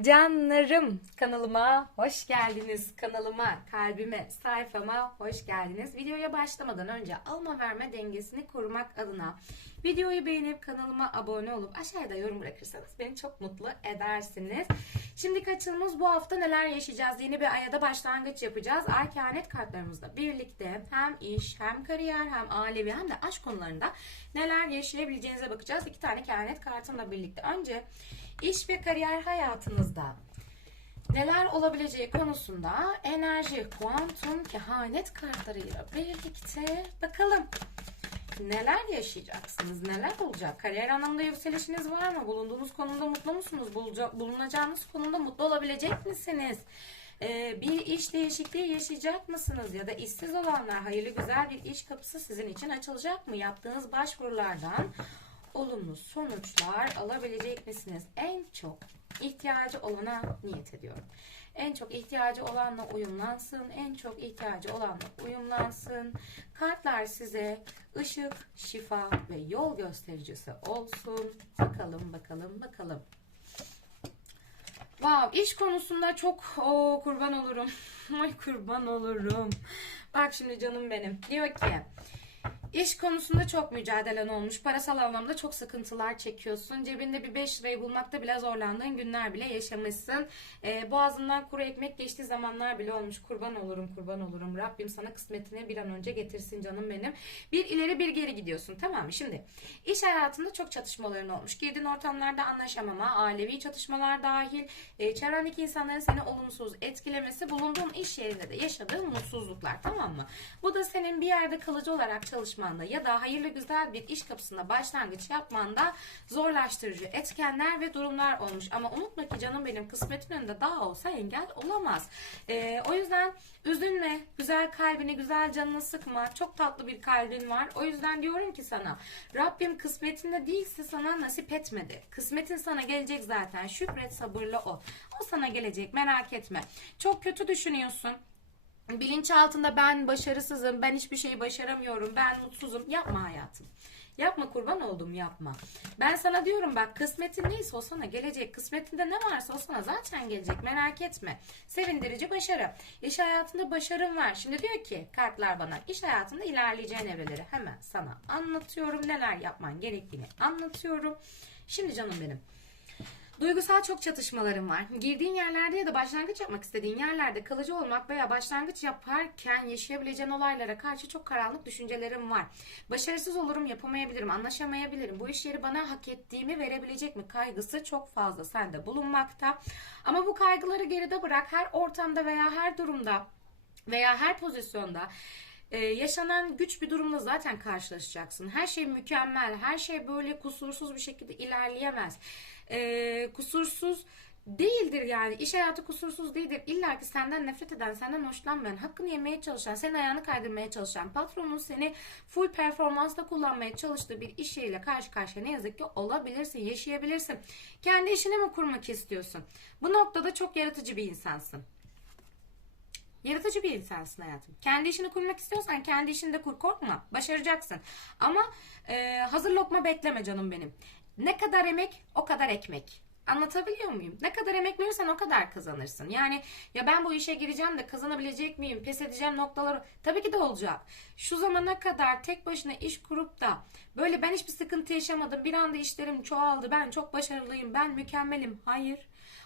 Canlarım kanalıma hoş geldiniz. Kanalıma, kalbime, sayfama hoş geldiniz. Videoya başlamadan önce alma verme dengesini korumak adına videoyu beğenip kanalıma abone olup aşağıda yorum bırakırsanız beni çok mutlu edersiniz. Şimdi açılımız bu hafta neler yaşayacağız? Yeni bir aya da başlangıç yapacağız. Ay kehanet kartlarımızla birlikte hem iş, hem kariyer, hem ailevi hem de aşk konularında neler yaşayabileceğinize bakacağız. İki tane kehanet kartımla birlikte. Önce İş ve kariyer hayatınızda neler olabileceği konusunda enerji, kuantum, kehanet kartlarıyla birlikte bakalım. Neler yaşayacaksınız? Neler olacak? Kariyer anlamında yükselişiniz var mı? Bulunduğunuz konumda mutlu musunuz? Bulca- bulunacağınız konumda mutlu olabilecek misiniz? Ee, bir iş değişikliği yaşayacak mısınız? Ya da işsiz olanlar hayırlı güzel bir iş kapısı sizin için açılacak mı? Yaptığınız başvurulardan olumlu sonuçlar alabilecek misiniz? En çok ihtiyacı olana niyet ediyorum. En çok ihtiyacı olanla uyumlansın. En çok ihtiyacı olanla uyumlansın. Kartlar size ışık, şifa ve yol göstericisi olsun. Bakalım, bakalım, bakalım. Wow, iş konusunda çok o kurban olurum. Ay kurban olurum. Bak şimdi canım benim. Diyor ki İş konusunda çok mücadelen olmuş. Parasal anlamda çok sıkıntılar çekiyorsun. Cebinde bir 5 lirayı bulmakta bile zorlandığın günler bile yaşamışsın. Ee, boğazından kuru ekmek geçtiği zamanlar bile olmuş. Kurban olurum, kurban olurum. Rabbim sana kısmetini bir an önce getirsin canım benim. Bir ileri bir geri gidiyorsun tamam mı? Şimdi iş hayatında çok çatışmaların olmuş. Girdiğin ortamlarda anlaşamama, ailevi çatışmalar dahil, e, çevrendeki insanların seni olumsuz etkilemesi, bulunduğun iş yerinde de yaşadığın mutsuzluklar tamam mı? Bu da senin bir yerde kalıcı olarak çalışmanda ya da hayırlı güzel bir iş kapısına başlangıç yapmanda zorlaştırıcı etkenler ve durumlar olmuş. Ama unutma ki canım benim kısmetin önünde daha olsa engel olamaz. Ee, o yüzden üzülme, güzel kalbini, güzel canını sıkma. Çok tatlı bir kalbin var. O yüzden diyorum ki sana Rabbim kısmetinde değilse sana nasip etmedi. Kısmetin sana gelecek zaten. Şükret sabırlı ol. O sana gelecek merak etme. Çok kötü düşünüyorsun bilinçaltında ben başarısızım, ben hiçbir şeyi başaramıyorum, ben mutsuzum. Yapma hayatım. Yapma kurban oldum yapma. Ben sana diyorum bak kısmetin neyse o sana gelecek. Kısmetinde ne varsa o sana zaten gelecek merak etme. Sevindirici başarı. İş hayatında başarım var. Şimdi diyor ki kartlar bana iş hayatında ilerleyeceğin evreleri hemen sana anlatıyorum. Neler yapman gerektiğini anlatıyorum. Şimdi canım benim. Duygusal çok çatışmalarım var. Girdiğin yerlerde ya da başlangıç yapmak istediğin yerlerde kalıcı olmak veya başlangıç yaparken yaşayabileceğin olaylara karşı çok karanlık düşüncelerim var. Başarısız olurum, yapamayabilirim, anlaşamayabilirim. Bu iş yeri bana hak ettiğimi verebilecek mi kaygısı çok fazla sende bulunmakta. Ama bu kaygıları geride bırak. Her ortamda veya her durumda veya her pozisyonda ee, yaşanan güç bir durumla zaten karşılaşacaksın. Her şey mükemmel, her şey böyle kusursuz bir şekilde ilerleyemez. Ee, kusursuz değildir yani. İş hayatı kusursuz değildir. İlla ki senden nefret eden, senden hoşlanmayan, hakkını yemeye çalışan, senin ayağını kaydırmaya çalışan, patronun seni full performansla kullanmaya çalıştığı bir iş yeriyle karşı karşıya ne yazık ki olabilirsin, yaşayabilirsin. Kendi işini mi kurmak istiyorsun? Bu noktada çok yaratıcı bir insansın. Yaratıcı bir insansın hayatım. Kendi işini kurmak istiyorsan kendi işini de kur korkma. Başaracaksın. Ama e, hazır lokma bekleme canım benim. Ne kadar emek o kadar ekmek. Anlatabiliyor muyum? Ne kadar emek verirsen o kadar kazanırsın. Yani ya ben bu işe gireceğim de kazanabilecek miyim? Pes edeceğim noktalar tabii ki de olacak. Şu zamana kadar tek başına iş kurup da böyle ben hiçbir sıkıntı yaşamadım. Bir anda işlerim çoğaldı. Ben çok başarılıyım. Ben mükemmelim. Hayır.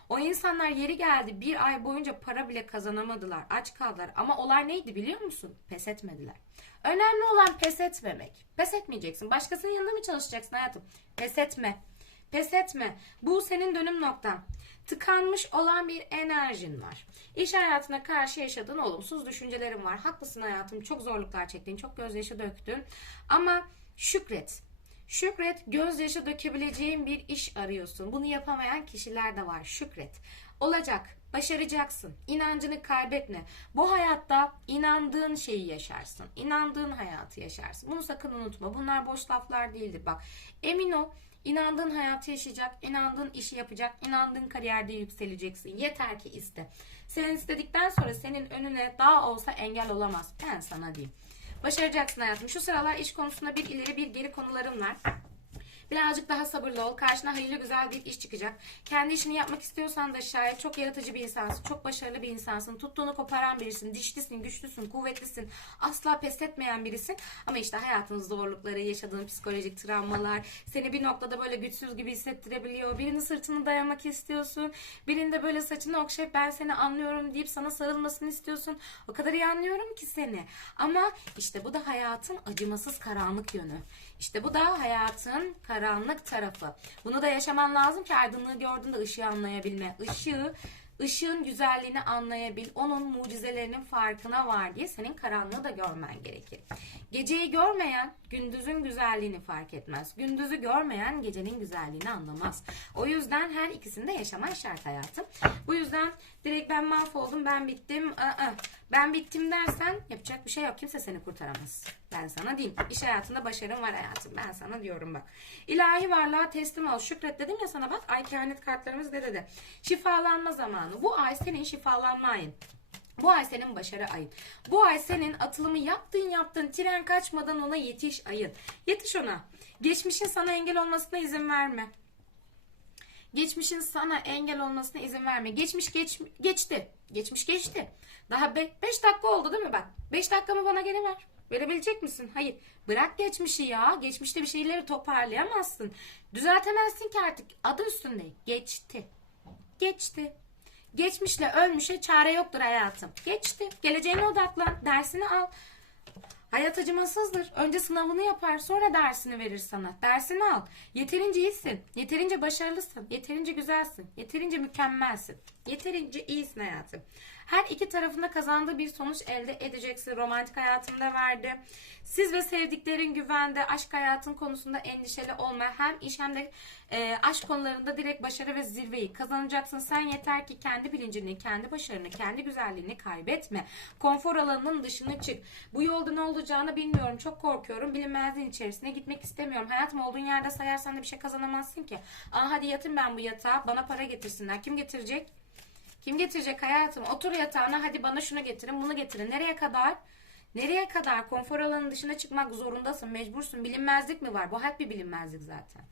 O insanlar yeri geldi bir ay boyunca para bile kazanamadılar. Aç kaldılar. Ama olay neydi biliyor musun? Pes etmediler. Önemli olan pes etmemek. Pes etmeyeceksin. Başkasının yanında mı çalışacaksın hayatım? Pes etme. Pes etme. Bu senin dönüm noktan. Tıkanmış olan bir enerjin var. İş hayatına karşı yaşadığın olumsuz düşüncelerin var. Haklısın hayatım. Çok zorluklar çektin. Çok gözyaşı döktün. Ama şükret. Şükret gözyaşı dökebileceğin bir iş arıyorsun. Bunu yapamayan kişiler de var. Şükret. Olacak. Başaracaksın. İnancını kaybetme. Bu hayatta inandığın şeyi yaşarsın. İnandığın hayatı yaşarsın. Bunu sakın unutma. Bunlar boş laflar değildir. Bak emin ol İnandığın hayatı yaşayacak, inandığın işi yapacak, inandığın kariyerde yükseleceksin. Yeter ki iste. Sen istedikten sonra senin önüne daha olsa engel olamaz. Ben sana diyeyim. Başaracaksın hayatım. Şu sıralar iş konusunda bir ileri bir geri konularım var. Birazcık daha sabırlı ol. Karşına hayırlı güzel bir iş çıkacak. Kendi işini yapmak istiyorsan da şayet çok yaratıcı bir insansın. Çok başarılı bir insansın. Tuttuğunu koparan birisin. Dişlisin, güçlüsün, kuvvetlisin. Asla pes etmeyen birisin. Ama işte hayatın zorlukları, yaşadığın psikolojik travmalar seni bir noktada böyle güçsüz gibi hissettirebiliyor. Birinin sırtını dayamak istiyorsun. Birinde böyle saçını okşayıp ben seni anlıyorum deyip sana sarılmasını istiyorsun. O kadar iyi anlıyorum ki seni. Ama işte bu da hayatın acımasız karanlık yönü. İşte bu da hayatın karanlık tarafı. Bunu da yaşaman lazım ki aydınlığı gördüğünde ışığı anlayabilme. Işığı ışığın güzelliğini anlayabil, onun mucizelerinin farkına var diye senin karanlığı da görmen gerekir. Geceyi görmeyen gündüzün güzelliğini fark etmez. Gündüzü görmeyen gecenin güzelliğini anlamaz. O yüzden her ikisini de yaşaman şart hayatım. Bu yüzden direkt ben mahvoldum, ben bittim, ı-ı. Ben bittim dersen yapacak bir şey yok. Kimse seni kurtaramaz. Ben sana diyeyim. İş hayatında başarın var hayatım. Ben sana diyorum bak. İlahi varlığa teslim ol. Şükret dedim ya sana bak. Ay kehanet kartlarımız ne dedi? Şifalanma zamanı. Bu ay senin şifalanma ayın. Bu ay senin başarı ayın. Bu ay senin atılımı yaptın yaptın tren kaçmadan ona yetiş ayın. Yetiş ona. Geçmişin sana engel olmasına izin verme. Geçmişin sana engel olmasına izin verme. Geçmiş geç, geçti. Geçmiş geçti. Daha 5 dakika oldu değil mi bak? 5 dakikamı bana geri ver. Verebilecek misin? Hayır. Bırak geçmişi ya. Geçmişte bir şeyleri toparlayamazsın. Düzeltemezsin ki artık. Adı üstünde. Geçti. Geçti. Geçmişle ölmüşe çare yoktur hayatım. Geçti. Geleceğine odaklan. Dersini al. Hayat acımasızdır. Önce sınavını yapar, sonra dersini verir sana. Dersini al. Yeterince iyisin. Yeterince başarılısın. Yeterince güzelsin. Yeterince mükemmelsin. Yeterince iyisin hayatım. Her iki tarafında kazandığı bir sonuç elde edeceksin. Romantik hayatımda verdi. Siz ve sevdiklerin güvende, aşk hayatın konusunda endişeli olma. Hem iş hem de e, aşk konularında direkt başarı ve zirveyi kazanacaksın. Sen yeter ki kendi bilincini, kendi başarını, kendi güzelliğini kaybetme. Konfor alanının dışına çık. Bu yolda ne olacağını bilmiyorum. Çok korkuyorum. Bilinmezliğin içerisine gitmek istemiyorum. Hayatım olduğun yerde sayarsan da bir şey kazanamazsın ki. Aa hadi yatın ben bu yatağa. Bana para getirsinler. Kim getirecek? Kim getirecek hayatım? Otur yatağına hadi bana şunu getirin bunu getirin. Nereye kadar? Nereye kadar? Konfor alanının dışına çıkmak zorundasın. Mecbursun. Bilinmezlik mi var? Bu hep bir bilinmezlik zaten.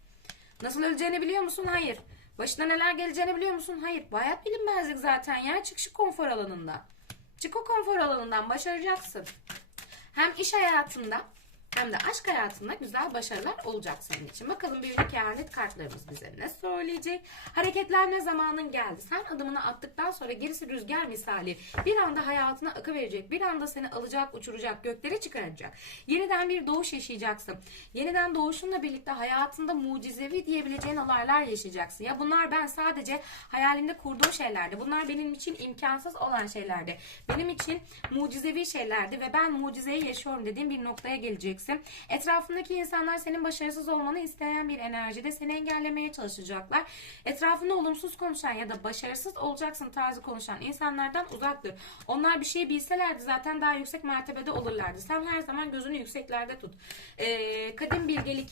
Nasıl öleceğini biliyor musun? Hayır. Başına neler geleceğini biliyor musun? Hayır. Bu hayat bilinmezlik zaten ya. Çık şu konfor alanında. Çık o konfor alanından. Başaracaksın. Hem iş hayatında hem de aşk hayatında güzel başarılar olacak senin için. Bakalım büyülü kehanet kartlarımız bize ne söyleyecek? Hareketlenme zamanın geldi. Sen adımını attıktan sonra gerisi rüzgar misali bir anda hayatına akı verecek. Bir anda seni alacak, uçuracak, göklere çıkaracak. Yeniden bir doğuş yaşayacaksın. Yeniden doğuşunla birlikte hayatında mucizevi diyebileceğin olaylar yaşayacaksın. Ya bunlar ben sadece hayalimde kurduğum şeylerdi. Bunlar benim için imkansız olan şeylerdi. Benim için mucizevi şeylerdi ve ben mucizeyi yaşıyorum dediğim bir noktaya geleceksin. Etrafındaki insanlar senin başarısız olmanı isteyen bir enerjide seni engellemeye çalışacaklar. Etrafında olumsuz konuşan ya da başarısız olacaksın tarzı konuşan insanlardan uzak dur. Onlar bir şey bilselerdi zaten daha yüksek mertebede olurlardı. Sen her zaman gözünü yükseklerde tut. Ee, kadim bilgelik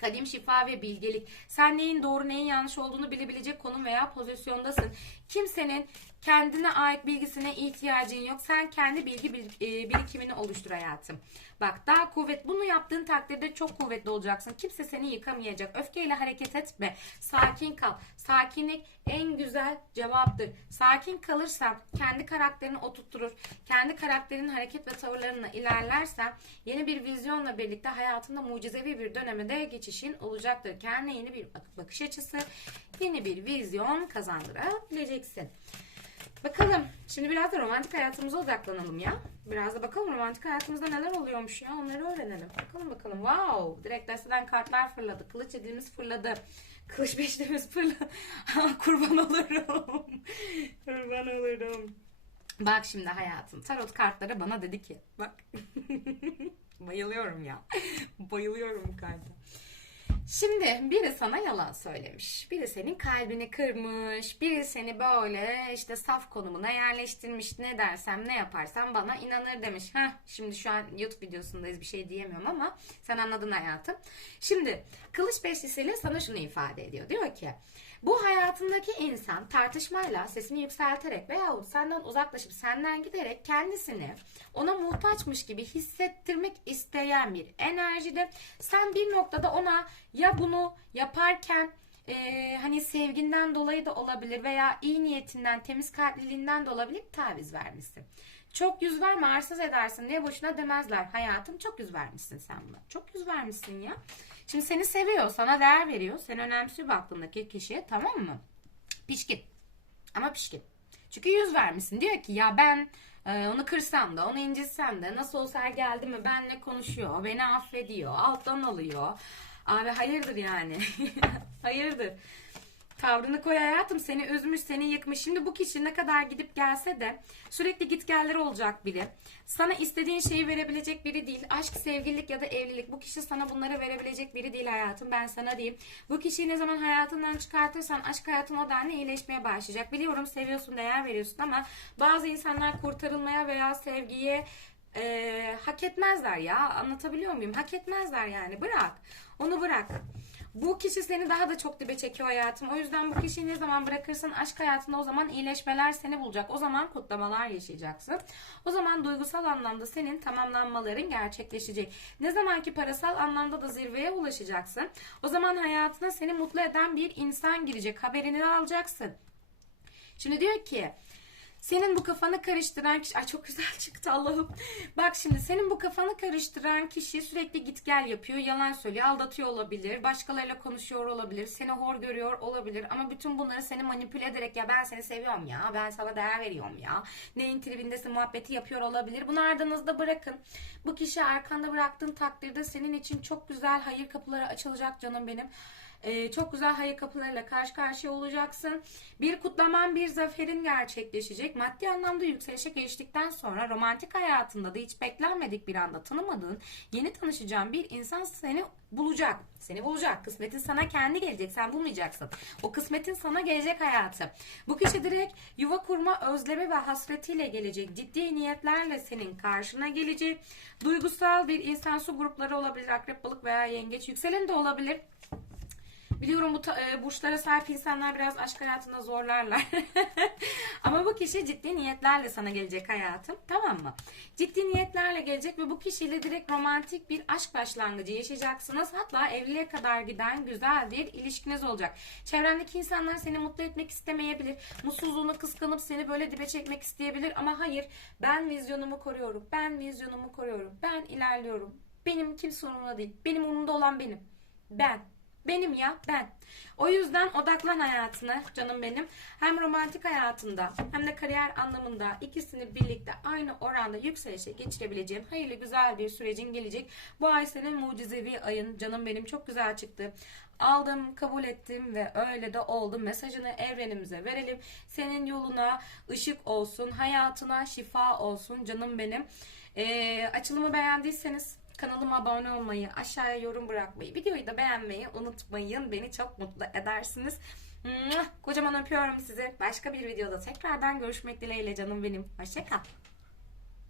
Kadim şifa ve bilgelik. Sen neyin doğru neyin yanlış olduğunu bilebilecek konum veya pozisyondasın. Kimsenin kendine ait bilgisine ihtiyacın yok. Sen kendi bilgi e, birikimini oluştur hayatım. Bak daha kuvvet. Bunu yaptığın takdirde çok kuvvetli olacaksın. Kimse seni yıkamayacak. Öfkeyle hareket etme. Sakin kal. Sakinlik en güzel cevaptır. Sakin kalırsan kendi karakterini oturtturur. Kendi karakterinin hareket ve tavırlarına ilerlersen yeni bir vizyonla birlikte hayatında mucizevi bir döneme de geçişin olacaktır. Kendine yeni bir bak- bakış açısı, yeni bir vizyon kazandırabileceksin. Bakalım. Şimdi biraz da romantik hayatımıza odaklanalım ya. Biraz da bakalım romantik hayatımızda neler oluyormuş ya. Onları öğrenelim. Bakalım bakalım. Wow. Direkt desteden kartlar fırladı. Kılıç edilimiz fırladı. Kılıç beşlimiz fırladı. Kurban olurum. Kurban olurum. Bak şimdi hayatım. Tarot kartları bana dedi ki. Bak. Bayılıyorum ya. Bayılıyorum bu karta. Şimdi biri sana yalan söylemiş. Biri senin kalbini kırmış. Biri seni böyle işte saf konumuna yerleştirmiş. Ne dersem ne yaparsam bana inanır demiş. Heh, şimdi şu an YouTube videosundayız bir şey diyemiyorum ama sen anladın hayatım. Şimdi kılıç beşlisiyle sana şunu ifade ediyor. Diyor ki Bu hayatındaki insan tartışmayla sesini yükselterek veyahut senden uzaklaşıp senden giderek kendisini ona muhtaçmış gibi hissettirmek isteyen bir enerjide. Sen bir noktada ona ya bunu yaparken e, hani sevginden dolayı da olabilir veya iyi niyetinden, temiz kalpliliğinden de olabilir taviz vermişsin. Çok yüz verme arsız edersin diye boşuna demezler. Hayatım çok yüz vermişsin sen buna. Çok yüz vermişsin ya. Şimdi seni seviyor, sana değer veriyor. Seni önemsiyor baktığındaki kişiye tamam mı? Pişkin. Ama pişkin. Çünkü yüz vermişsin. Diyor ki ya ben e, onu kırsam da onu incitsem de nasıl olsa geldi mi benle konuşuyor. Beni affediyor. Alttan alıyor. Abi hayırdır yani. hayırdır. Tavrını koy hayatım seni üzmüş seni yıkmış. Şimdi bu kişi ne kadar gidip gelse de sürekli gitgelleri olacak biri. Sana istediğin şeyi verebilecek biri değil. Aşk, sevgililik ya da evlilik. Bu kişi sana bunları verebilecek biri değil hayatım. Ben sana diyeyim. Bu kişiyi ne zaman hayatından çıkartırsan aşk hayatın o denli iyileşmeye başlayacak. Biliyorum seviyorsun, değer veriyorsun ama bazı insanlar kurtarılmaya veya sevgiye e, hak etmezler ya. Anlatabiliyor muyum? Hak etmezler yani. Bırak. Onu bırak. Bu kişi seni daha da çok dibe çekiyor hayatım. O yüzden bu kişiyi ne zaman bırakırsan aşk hayatında o zaman iyileşmeler seni bulacak. O zaman kutlamalar yaşayacaksın. O zaman duygusal anlamda senin tamamlanmaların gerçekleşecek. Ne zaman ki parasal anlamda da zirveye ulaşacaksın. O zaman hayatına seni mutlu eden bir insan girecek. Haberini alacaksın. Şimdi diyor ki senin bu kafanı karıştıran kişi... Ay çok güzel çıktı Allah'ım. Bak şimdi senin bu kafanı karıştıran kişi sürekli git gel yapıyor. Yalan söylüyor. Aldatıyor olabilir. Başkalarıyla konuşuyor olabilir. Seni hor görüyor olabilir. Ama bütün bunları seni manipüle ederek ya ben seni seviyorum ya. Ben sana değer veriyorum ya. Neyin tribindesin muhabbeti yapıyor olabilir. Bunu ardınızda bırakın. Bu kişi arkanda bıraktığın takdirde senin için çok güzel hayır kapıları açılacak canım benim. Ee, çok güzel hayır kapılarıyla karşı karşıya olacaksın. Bir kutlaman, bir zaferin gerçekleşecek. Maddi anlamda yükselişe geçtikten sonra romantik hayatında da hiç beklenmedik bir anda tanımadığın, yeni tanışacağın bir insan seni bulacak. Seni bulacak. Kısmetin sana kendi gelecek. Sen bulmayacaksın. O kısmetin sana gelecek hayatı. Bu kişi direkt yuva kurma özlemi ve hasretiyle gelecek. Ciddi niyetlerle senin karşına gelecek. Duygusal bir insan su grupları olabilir. Akrep, balık veya yengeç. Yükselen de olabilir. Biliyorum bu e, burçlara sahip insanlar biraz aşk hayatında zorlarlar. Ama bu kişi ciddi niyetlerle sana gelecek hayatım. Tamam mı? Ciddi niyetlerle gelecek ve bu kişiyle direkt romantik bir aşk başlangıcı yaşayacaksınız. Hatta evliliğe kadar giden güzel bir ilişkiniz olacak. Çevrendeki insanlar seni mutlu etmek istemeyebilir. Mutsuzluğunu kıskanıp seni böyle dibe çekmek isteyebilir. Ama hayır ben vizyonumu koruyorum. Ben vizyonumu koruyorum. Ben ilerliyorum. Benim kimse umurumda değil. Benim umurumda olan benim. Ben. Benim ya ben. O yüzden odaklan hayatına canım benim. Hem romantik hayatında hem de kariyer anlamında ikisini birlikte aynı oranda yükselişe geçirebileceğim hayırlı güzel bir sürecin gelecek. Bu ay senin mucizevi ayın canım benim çok güzel çıktı. Aldım, kabul ettim ve öyle de oldu. Mesajını evrenimize verelim. Senin yoluna ışık olsun, hayatına şifa olsun canım benim. Ee, açılımı beğendiyseniz Kanalıma abone olmayı, aşağıya yorum bırakmayı, videoyu da beğenmeyi unutmayın. Beni çok mutlu edersiniz. Kocaman öpüyorum sizi. Başka bir videoda tekrardan görüşmek dileğiyle canım benim. Hoşçakal.